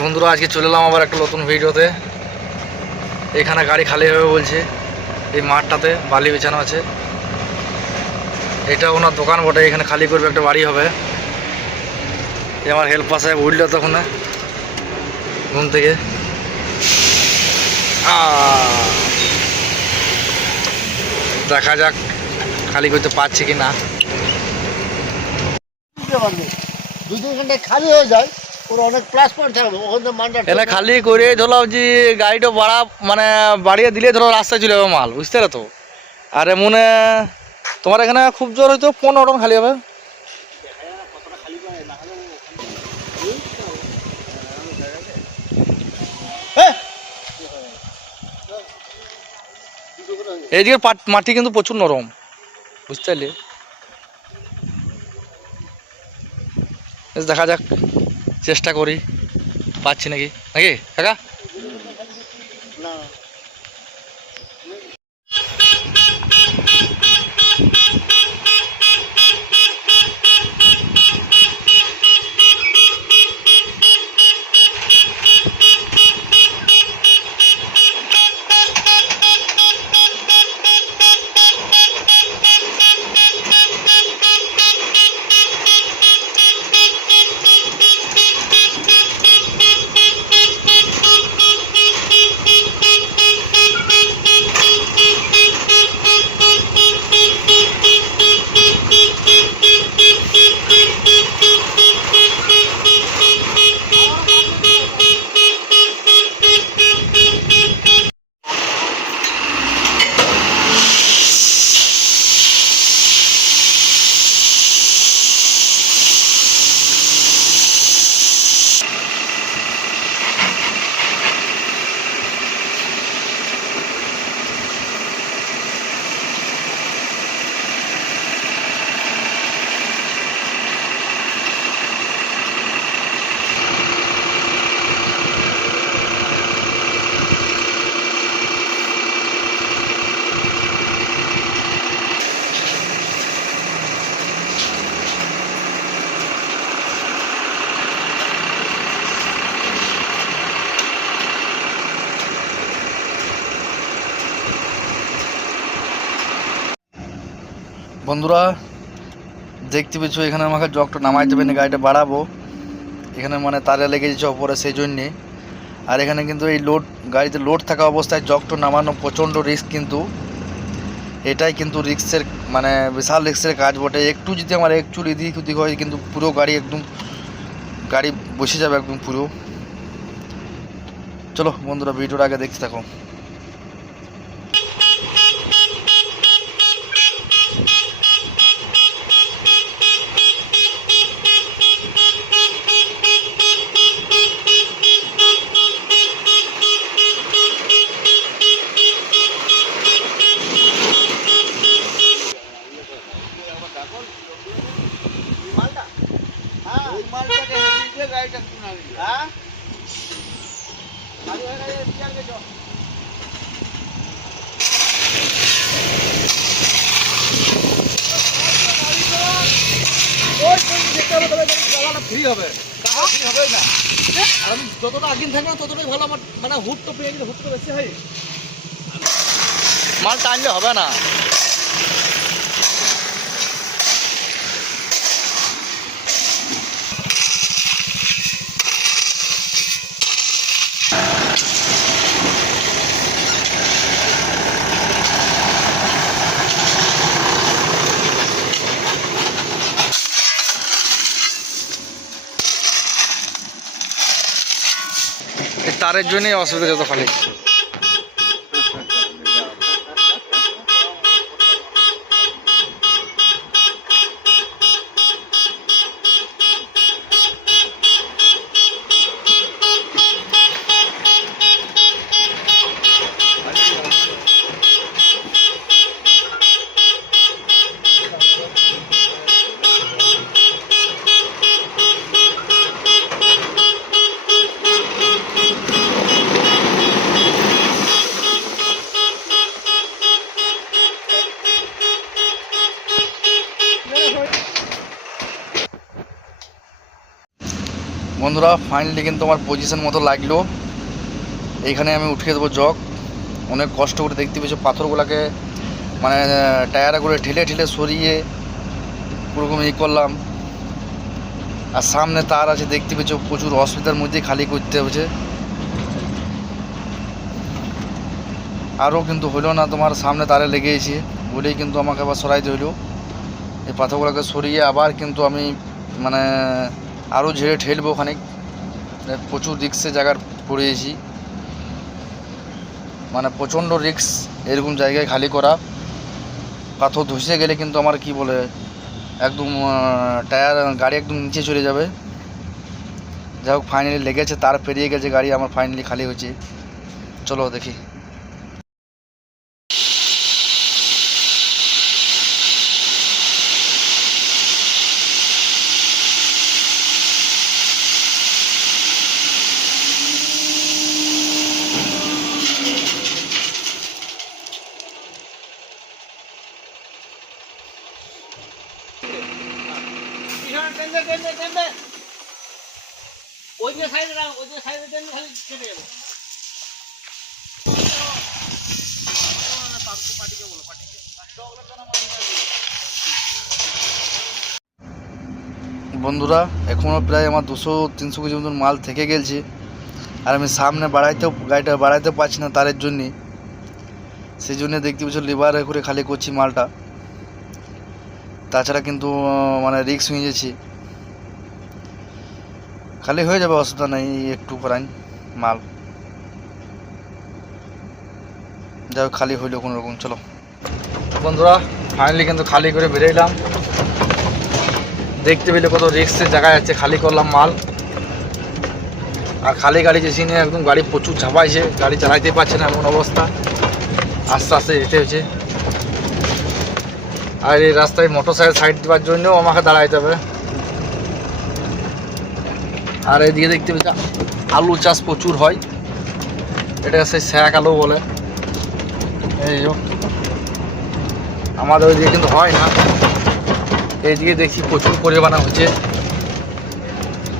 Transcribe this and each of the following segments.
বন্ধুরা, আজকে চলে এলাম আবার একটা নতুন ভিডিওতে। এখানে গাড়ি খালি হবে বলছে, এই মাঠটাতে বালি বিছানো আছে। এটা ওনার দোকান বটে, এখানে খালি করবে একটা বাড়ি হবে। আমার হেল্পার সাহেব উঠল তখন ঘুম থেকে! দেখা যাক খালি করতে পারছি কি না ঘন্টায় খালি হয়ে যায়। এনে খালি করে ধরলাম যে গাড়িটা বাড়া মানে বাড়িয়ে দিলে ধরো রাস্তায় চলে যাবে মাল বুঝতে পারো তো আর মনে তোমার এখানে খুব জোর হয়তো পনেরো টন খালি হবে। এইদিকে পাট- মাটি কিন্তু প্রচুর নরম বুঝতে পারলি? দেখা যাক। চেষ্টা করি পাচ্ছি নাকি? নাকি? কাকা? না। বন্ধুরা, দেখতে পেয়েছ, এখানে আমাকে জগটা নামাইতে পারিনি গাড়িটা বাড়াবো। এখানে মানে তারে লেগে যাচ্ছে ওপরে, সেই জন্যে। আর এখানে কিন্তু এই লোড, গাড়িতে লোড থাকা অবস্থায় জগটা নামানো প্রচণ্ড রিস্ক কিন্তু। এটাই কিন্তু রিক্সের মানে বিশাল রিক্সের কাজ বটে। একটু যদি আমার একটু এদিক ওদিক হয়, কিন্তু পুরো গাড়ি একদম, গাড়ি বসে যাবে একদম পুরো। চলো বন্ধুরা, ভিডিওটা আগে দেখতে থাকো। মালটাকে দিয়ে গাড়িটা কিনা হ্যাঁ? হয়ে গেছে হবে ফ্রি হবে। ফ্রি হবে না। আর আমি যতটা আগিন থাকবে না ততটাই ভালো আমার মানে হুট তো পেয়ে গেলে হুট তো বেশি হয়। মাল টানলে হবে না। তারের জন্যই অসুবিধা যত খালি বন্ধুরা ফাইনালি কিন্তু আমার পজিশন মতো লাগল। এইখানে আমি উঠিয়ে দেবো জগ। অনেক কষ্ট করে দেখতে পেয়েছি, পাথরগুলোকে মানে টায়ারে করে ঠেলে ঠেলে সরিয়ে ওরকম ই করলাম। আর সামনে তার আছে, দেখতে পেয়েছ, প্রচুর অসুবিধার মধ্যে খালি করতে হচ্ছে আরও কিন্তু হইল না, তোমার সামনে তারে লেগেছি বলেই কিন্তু আমাকে আবার সরাইতে হইল। এই পাথরগুলোকে সরিয়ে আবার কিন্তু আমি মানে আরও ঝেড়ে ঠেলবো খানিক প্রচুর রিক্সে জায়গার পড়েছি। মানে প্রচণ্ড রিক্স এরকম জায়গায় খালি করা। পাথর ধসে গেলে কিন্তু আমার কি বলে, একদম টায়ার গাড়ি একদম নিচে চলে যাবে। যাই হোক ফাইনালি লেগেছে, তার পেরিয়ে গেছে গাড়ি, আমার ফাইনালি খালি হয়েছে। চলো দেখি। বন্ধুরা এখনও প্রায় আমার দুশো, তিনশো কেজি মতন মাল থেকে গেছে আর আমি সামনে বাড়াইতেও, গাড়িটা বাড়াইতে পারছি না তারের জন্যে। সেই জন্যে দেখতে পাচ্ছ লিভারে করে খালি করছি মালটা। তাছাড়া কিন্তু মানে রিক্স হয়ে যাচ্ছে খালি হয়ে যাবে অসুবিধা নেই, একটু করাই মাল। যাই খালি হইল কোনো রকম, চলো। বন্ধুরা ফাইনালি কিন্তু খালি করে বেরোইলাম দেখতে পেলে কত রিক্সের জায়গায় আছে, খালি করলাম মাল। আর খালি গাড়ি যেছি নিয়ে একদম গাড়ি প্রচুর ঝাপাইছে, গাড়ি চালাইতে পারছে না এমন অবস্থা। আস্তে আস্তে যেতে হচ্ছে আর এই রাস্তায় মোটর সাইকেল সাইড দেওয়ার জন্যও আমাকে দাঁড়াইতে হবে। আর এদিকে দেখতে পেয়েছি আলু চাষ প্রচুর হয়। এটা সেই শ্যাক আলু বলে। এই আমাদের ওইদিকে কিন্তু হয় না। এইদিকে দেখি প্রচুর পরিমাণে হচ্ছে।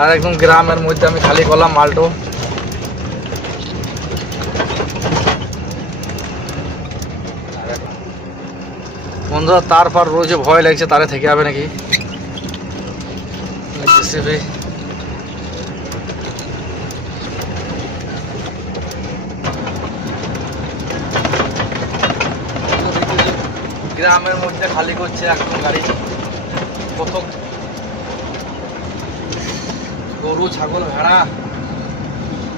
আর একদম গ্রামের মধ্যে আমি খালি করলাম মালটো। বন্ধুরা, তারপর রোজে ভয় লাগছে, তারে থেকে যাবে নাকি? জেসিবি গ্রামের মধ্যে খালি করছে একদম গাড়ি। কত গরু ছাগল ভেড়া।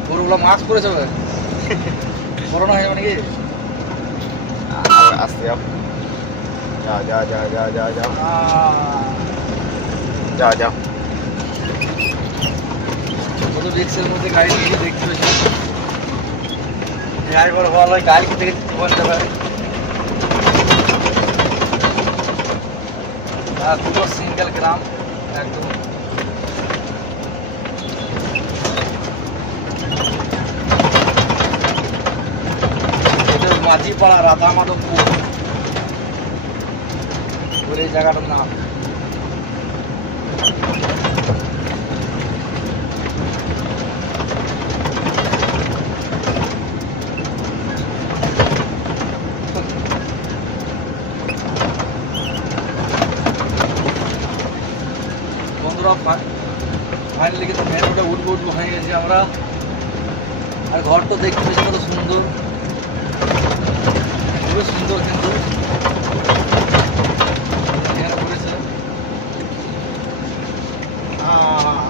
গরুগুলো মাছ পড়েছে বে। করোনা হয়ে যাবে নাকি? আসতে যা যা যা যা যা যা। যা যা। কত রিক্সের মধ্যে গাড়ি নিয়ে দেখতে করে ভালো হয় গাড়ি থেকে বলতে পারে? দুটো সিঙ্গেল গ্রাম একদম। মাঝিপাড়া রাধা মাধবপুর ওই জায়গাটার নাম বন্ধুরা ফাইনালি কিন্তু মেন রোডে উঠবো উঠবো হয়ে গেছি আমরা আর ঘর তো দেখতে পেয়েছি কত সুন্দর খুবই সুন্দর কিন্তু এখানে করেছে। আহ,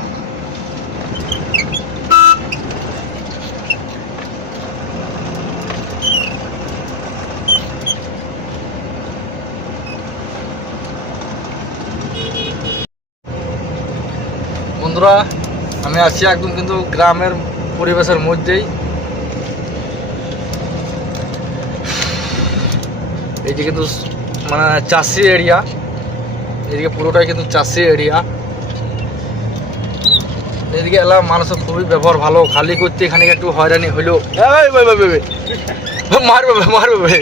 বন্ধুরা আমি আছি একদম কিন্তু গ্রামের পরিবেশের মধ্যেই। এইটি কিন্তু মানে চাষি এরিয়া। এদিকে পুরোটাই কিন্তু চাষি এরিয়া। এদিকে এলাম, মানুষের খুবই ব্যবহার ভালো। খালি করতে এখানে একটু হয়রানি হইল। মারবে মারবে।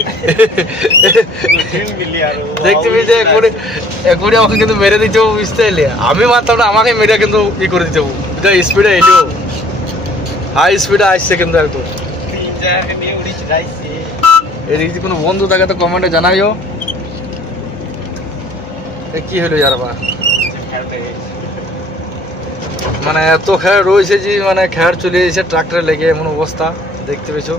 দেখতে পেয়েছে এক্ষুনি এক্ষুনি আমাকে কিন্তু মেরে দিতে বুঝতে এলে আমি মারতাম না, আমাকে মেরে কিন্তু ই করে দিতে যা স্পিডে এলো। হাই স্পিডে আসছে কিন্তু একদম। এর যদি কোনো বন্ধু থাকে তো কমেন্টে জানাইও। কি হলো ইয়ার বা মানে এত খেয়ার রয়েছে যে মানে খেয়ার চলে এসেছে, ট্রাক্টরে লেগে এমন অবস্থা, দেখতে পেয়েছ?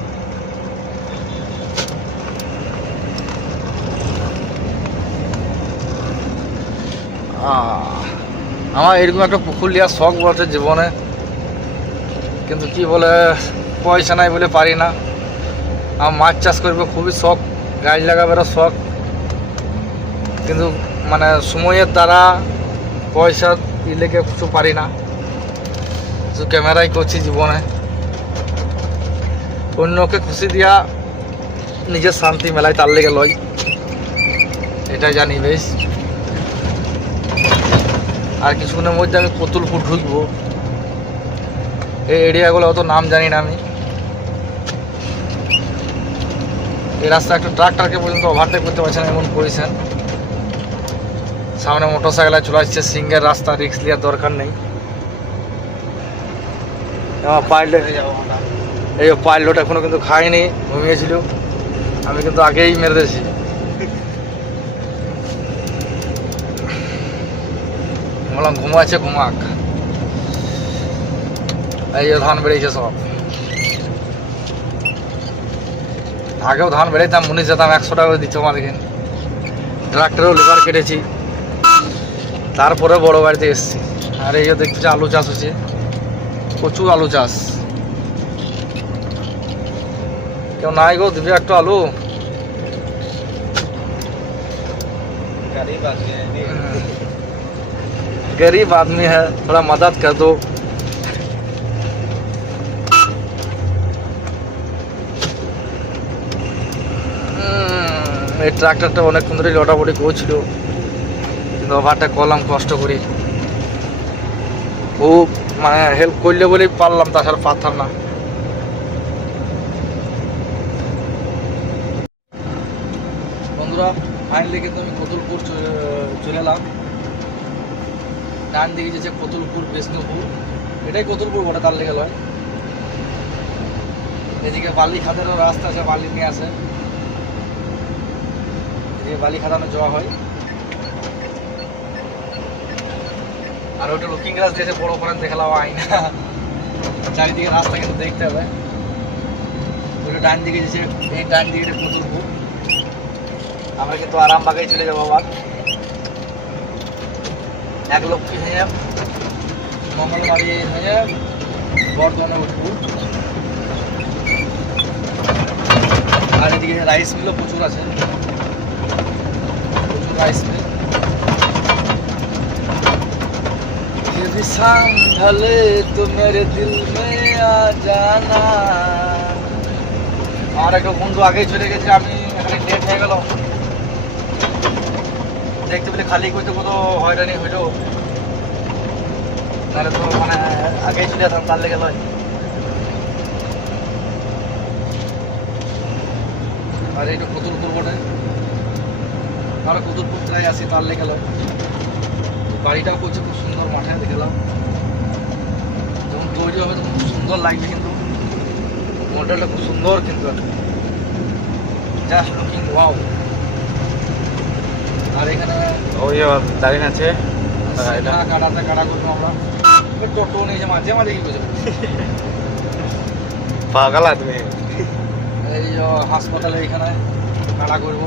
আমার এরকম একটা পুকুর লিয়ার শখ বলছে জীবনে। কিন্তু কি বলে, পয়সা নাই বলে পারি না। আমার মাছ চাষ করবে খুবই শখ, গাছ লাগাবেরও শখ। কিন্তু মানে সময়ের দ্বারা পয়সা লেগে কিছু পারি না। শুধু ক্যামেরাই করছি জীবনে। অন্যকে খুশি দিয়া নিজের শান্তি মেলায় তার লেগে লয় এটাই জানি বেশ। আর কিছুক্ষণের মধ্যে আমি কতুলপুর ঢুকবো। এই এরিয়াগুলো অত নাম জানি না আমি। এই রাস্তা একটা ট্রাক্টরকে পর্যন্ত ওভারটেক করতে পারছে না, এমন করেছেন সামনে মোটর সাইকেলে চলে আসছে সিঙ্গের রাস্তা রিক্স নেওয়ার দরকার নেই। আমার পাইলট এই পাইলট এখনও কিন্তু খায়নি, ঘুমিয়েছিল। আমি কিন্তু আগেই মেরে বললাম ঘুমাচ্ছে ঘুমাক। এই যে ধান বেড়েছে সব। আগেও ধান বেড়েতাম মুনিশ যেতাম একশো টাকা করে দিচ্ছে আমাদেরকে ট্রাক্টরেও লিভার কেটেছি। তারপরে বড় বাড়িতে এসেছি। আর এই যে দেখতেছি আলু চাষ হচ্ছে। প্রচুর আলু চাষ। কেউ নাই গো দিবি একটু আলু? गरीब आदमी है थोड़ा मदद कर दो উম, এই ট্রাক্টরটা অনেকক্ষণ ধরে লটাবটি করছিল কিন্তু ওভারটা করলাম কষ্ট করি খুব মানে হেল্প করলে বলেই পারলাম তাছাড়া পারতাম না বন্ধুরা ফাইনালি কিন্তু আমি কতুলপুর চ- চলে এলাম ডান দিকে যেছে কতুলপুর বিষ্ণুপুর, এটাই কতুলপুর বটে তার লেগে লয়। এদিকে বালি খাদারও রাস্তা আছে, বালি নিয়ে আসে। এদিকে বালি খাদানো যাওয়া হয়। আর ওটা লুকিং গ্লাস দিয়েছে বড় করে দেখালাম আয়না চারিদিকে রাস্তা কিন্তু দেখতে হবে। ওটা ডান দিকে যেছে এই ডান দিকে কতুলপুর। আমরা কিন্তু আরাম বাগাই চলে যাব আবার। এক লক্ষ্মী হয়ে মঙ্গলবাড়ি হয়ে বর্ধমানে উঠবো আর এদিকে রাইস মিলও প্রচুর আছে প্রচুর রাইস মিল फिर भी संभले तो मेरे दिल में आ जाना আমার একটা বন্ধু আগেই চলে গেছে আমি এখানে লেট হয়ে গেল দেখতে পেলে খালি করতে কত হয়রানি হইল। তাহলে তো মানে আগেই চলে যেতাম তার লেগে লয়। আর এইটা কতুলপুর বটে আমরা কতুলপুর প্রায় আসি তার লেগে লয়। বাড়িটাও করছে খুব সুন্দর মাঠে, দেখলাম। যখন তৈরি হবে তখন খুব সুন্দর লাগবে কিন্তু। মডেলটা খুব সুন্দর কিন্তু। জাস্ট লুকিং ওয়াও ওই দাঁড়িয়ে আছে কাটাতে কাটা করব আমরা টোটো নিয়ে মাঝে মাঝে কি করছে? পাগল আদমি। এই হাসপাতালে এখানে কাটা করব।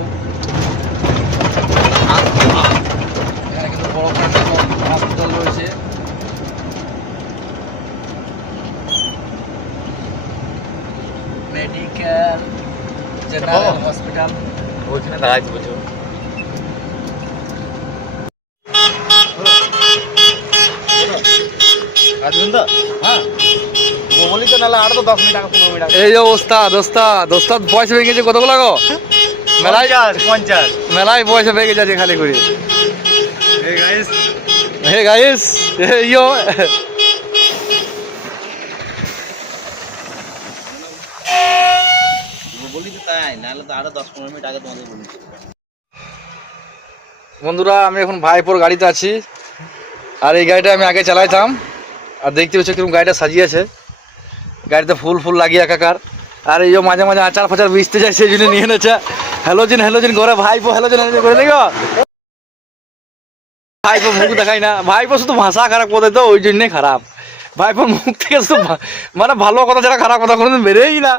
এখানে কিন্তু বড় হসপিটাল রয়েছে। মেডিকেল জেনারেল হসপিটাল ওইখানে দাঁড়াইতে বলছো ও বলি তো নাহলে আর তো দশ মিনিট আগে পনেরো মিনিট এই যে ওস্তাদ ওস্তাদ ওস্তাদ পয়সা পেয়ে গেছে কতগুলো গো? মেলায় পঞ্চাশ মেলায় পয়সা পেয়ে গেছে খালি করে। এই গাইস হে গাইস ইয়ো বলি তো তাই নাই নাহলে তো আরও দশ পনেরো মিনিট আগে তোমাদের বলেছি বন্ধুরা আমি এখন ভাইপোর গাড়িতে আছি। আর এই গাড়িটা আমি আগে চালাইতাম। আর দেখতে পাচ্ছ কীরকম গাড়িটা সাজিয়েছে। গাড়িতে ফুল ফুল লাগিয়ে একাকার আর এই মাঝে মাঝে আচার ফাচার বিচতে যায় সেই জন্য নিয়ে এনেছে। হ্যালোজিন হ্যালোজিন ঘরে ভাইপো হ্যালোজিন হ্যালোজিন করে দেখো। ভাইপো মুখ দেখাই না। ভাইপো শুধু ভাষা খারাপ করে তো ওই জন্যই খারাপ। ভাইপোর মুখ থেকে শুধু মানে ভালো কথা ছাড়া খারাপ কথা কোনোদিন বেরোই না।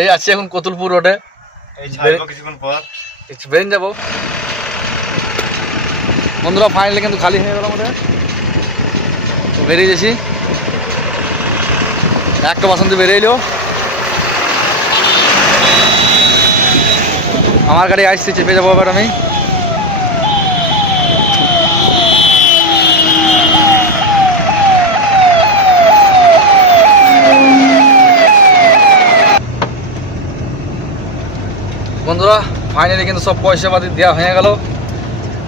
এই আছি এখন কতুলপুর রোডে। বেরিয়ে যাব। বন্ধুরা ফাইনালি কিন্তু খালি হয়ে গেল আমাদের। বেরিয়ে গেছি। একটা বাসন্তী বেরিয়ে এলো। আমার গাড়ি আসছে, চেপে যাব এবার আমি। বন্ধুরা ফাইনালি কিন্তু সব পয়সা পাতি দেওয়া হয়ে গেল।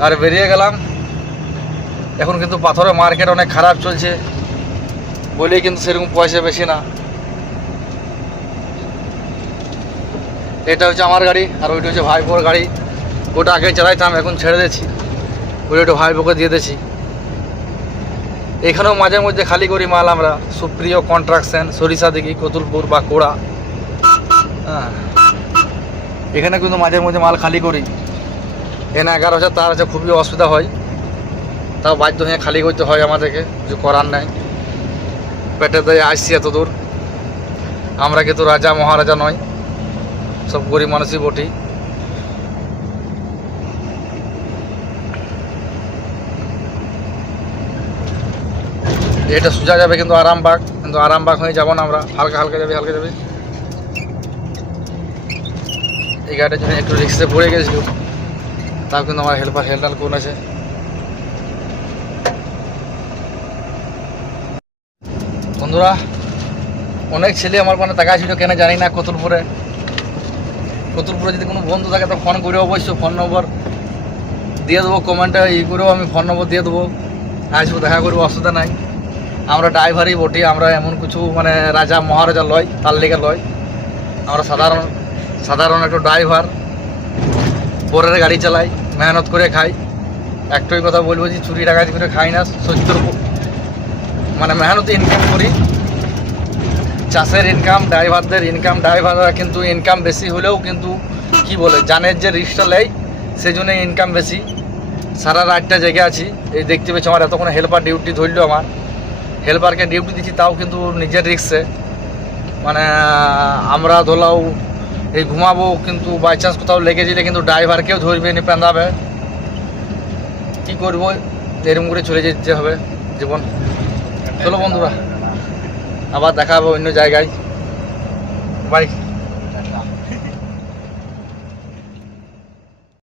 আর বেরিয়ে গেলাম। এখন কিন্তু পাথরের মার্কেট অনেক খারাপ চলছে। বলেই কিন্তু সেরকম পয়সা বেশি না। এটা হচ্ছে আমার গাড়ি, আর ওইটা হচ্ছে ভাইপোর গাড়ি। ওটা আগে চালাইতাম, এখন ছেড়ে দিয়েছি। ওইটা ওটা ভাইপোকে দিয়ে দিয়েছি। এখানেও মাঝে মধ্যে খালি করি মাল আমরা। সুপ্রিয় কন্ট্রাকশন, সরিষা দিঘি, কতুলপুর বা কোড়া। হ্যাঁ। এখানে কিন্তু মাঝে মধ্যে মাল খালি করি। এনে এগারো হাজার, তার আছে খুবই অসুবিধা হয়। তাও বাধ্য হয়ে খালি করতে হয় আমাদেরকে, কিছু করার নাই। পেটে দিয়ে, আসছি এত দূর। আমরা কিন্তু রাজা, মহারাজা নয়, সব গরিব মানুষই বটি। এটা সোজা যাবে কিন্তু আরামবাগ কিন্তু আরামবাগ হয়ে যাব না আমরা। হালকা হালকা যাবে হালকা যাবে। এই গাড়িটার জন্য একটু রিক্সে পড়ে গেছিল, তাও কিন্তু আমার হেল্পার হেল্পার কোন আছে? বন্ধুরা, অনেক ছেলে আমার মানে তাকায় ছিল কেন জানি না কতুলপুরে। কতুলপুরে যদি কোনো বন্ধু থাকে, তো ফোন করে অবশ্যই, ফোন নম্বর দিয়ে দেবো কমেন্টে ই করেও, আমি ফোন নম্বর দিয়ে দেবো। আসব, দেখা করব অসুবিধা নাই। আমরা ড্রাইভারই বটি, আমরা এমন কিছু মানে রাজা মহারাজা লয়, তার লেগে লয়। আমরা সাধারণ সাধারণ একটা ড্রাইভার পরের গাড়ি চালাই, মেহনত করে খাই। একটাই কথা বলব যে, চুরি ডাকাতি করে খাই না সত্যর উপ- মানে মেহনত ইনকাম করি। চাষের ইনকাম ড্রাইভারদের ইনকাম ড্রাইভাররা কিন্তু ইনকাম বেশি হলেও কিন্তু কি বলে, জানের যে রিক্সটা নেই সেই জন্য ইনকাম বেশি। সারা রাতটা জেগে আছি। এই দেখতে পেয়েছি আমার এতক্ষণ হেল্পার ডিউটি ধরলো আমার। হেল্পারকে ডিউটি দিচ্ছি, তাও কিন্তু নিজের রিক্সে মানে আমরা ধরলাও এই ঘুমাবো কিন্তু বাই চান্স কোথাও লেগে দিলে কিন্তু ড্রাইভারকেও ধরবে নি, পেঁদাবে। কী করব? এরকম করে চলে যেতে হবে জীবন। চলো বন্ধুরা আবার দেখা হবে অন্য জায়গায়। বাই